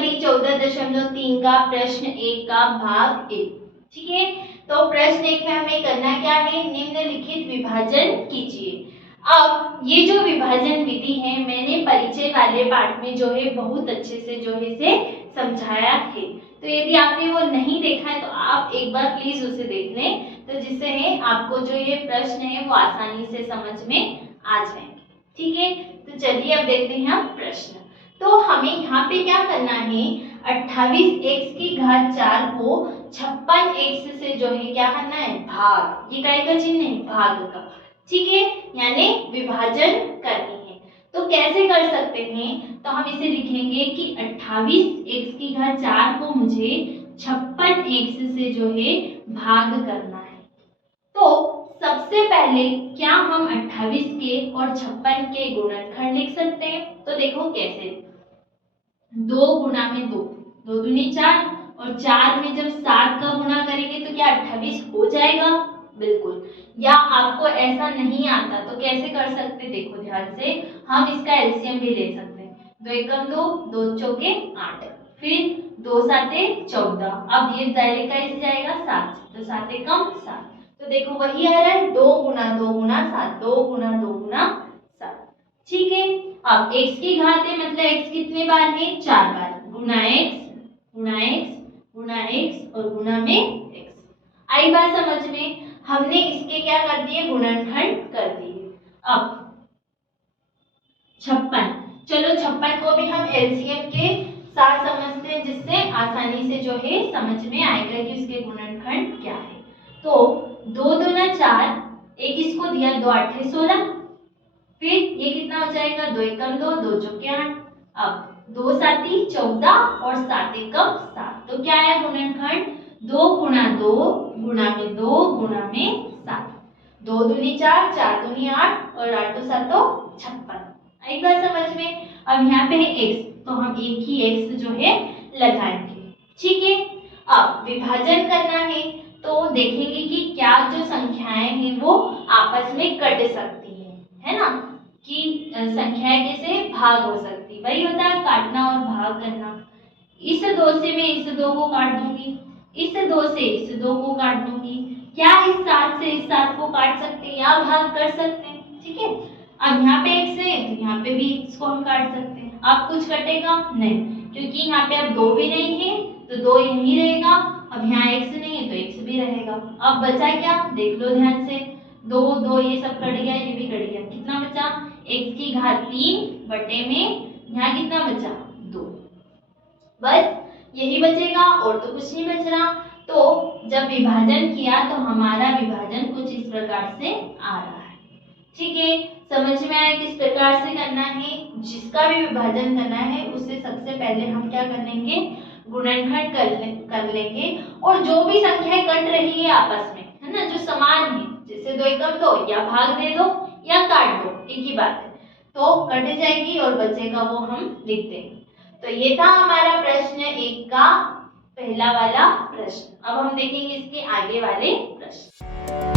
सभी 14.3 का प्रश्न 1 का भाग 1। ठीक है, तो प्रश्न 1 में हमें करना क्या है, निम्नलिखित विभाजन कीजिए। अब ये जो विभाजन विधि है मैंने परिचय वाले पाठ में जो है बहुत अच्छे से जो है इसे समझाया है, तो यदि आपने वो नहीं देखा है तो आप एक बार प्लीज उसे देख लें, तो जिससे है आपको जो ये प्रश्न है वो आसानी से समझ में आ जाएंगे। ठीक है, तो चलिए अब देखते हैं हम प्रश्न। तो हमें यहाँ पे क्या करना है, 28x की घात 4 को 56x से जो है क्या करना है, भाग। ये काय का चिन्ह है, भाग का। ठीक है, यानी विभाजन करनी है। तो कैसे कर सकते हैं, तो हम इसे लिखेंगे कि 28x की घात 4 को मुझे 56x से जो है भाग करना है। तो सबसे पहले क्या हम 28 के और 56 के गुणनखंड लिख सकते हैं, तो देखो कैसे, 2 गुणा में 2, 2 दूनी 4, और 4 में जब 7 का गुणा करेंगे तो क्या 28 हो जाएगा, बिल्कुल। या आपको ऐसा नहीं आता तो कैसे कर सकते, देखो ध्यान से, हम इसका एलसीएम भी ले सकते हैं। 2 एकम 2, 2 चौके 8, फिर 2 साते 14, अब ये डायरेक्ट कैसे जाएगा 7, तो 7 एकम 7, तो देखो वही आ रहा है 2 गुना 2 गुना 7, 2 गुना 2 गुना 7। ठीक है, अब x की घात है मतलब x कितने बार है, 4 बार, गुना x गुना x गुना x और गुना में x। आई बात समझ में, हमने इसके क्या कर दिए, गुणनखंड कर दिए। अब 56, चलो 56 को भी हम एलसीएम के साथ समझते हैं, जिससे आसानी से जो है समझ में आएगा कि उसके गुणनखंड क्या है। तो 2 दूना 4, एक इसको दिया 2 8 16, फिर ये कितना हो जाएगा, 2 एकम 2, 2 चौके 8, अब 2 साती 14 और 7 एकम 7, तो क्या है गुणनखंड, 2 गुणा 2 गुणा में 2 गुणा में 7, 2 दूनी 4, 4 दूनी 8 और 8 दो 7 56। एक बार समझ में। अब यहाँ पे है x, तो हम एक ही x जो है लगाएंगे। ठीक है, अब विभाजन करना है तो देखेंगे कि क्या जो संख्याएं हैं वो आपस में कट सकती है ना, कि संख्याएं कैसे भाग हो सकती, वही होता है काटना और भाग करना। इस 2 से मैं इस 2 को काट दूंगी, इस 2 से इस 2 को काट दूंगी, क्या इस 7 से इस 7 को काट सकते हैं या भाग कर सकते हैं। ठीक है, अब यहाँ पे x है तो यहाँ पे भी x को हम काट सकते हैं। अब कुछ कटेगा नहीं, क्योंकि यहाँ पे अब 2 भी नहीं है तो 2 यहीं रहेगा, अब यहाँ x नहीं है तो x भी रहेगा। अब बचा क्या, देख लो ध्यान से, 2 2 ये सब कट गया, ये भी कट गया, कितना बचा, x की घात 3 बटे में यहाँ कितना बचा 2, बस यही बचेगा और तो कुछ नहीं बच रहा। तो जब विभाजन किया तो हमारा विभाजन कुछ इस प्रकार से आ रहा है। ठीक है, समझ में आया किस प्रकार से करना है, जिसका भी विभाजन करना है उससे सबसे पहले हम क्या कर लेंगे, गुणनखंड कर लेंगे, और जो भी संख्याएं कट रही है आपस में, है ना, जो समान है, जैसे 2 एकम 2, या भाग दे दो या काट दो, एक ही बात है, तो कट जाएगी और बचेगा वो हम लिख देंगे। तो ये था हमारा प्रश्न 1 का पहला वाला प्रश्न। अब हम देखेंगे इसके आगे वाले प्रश्न।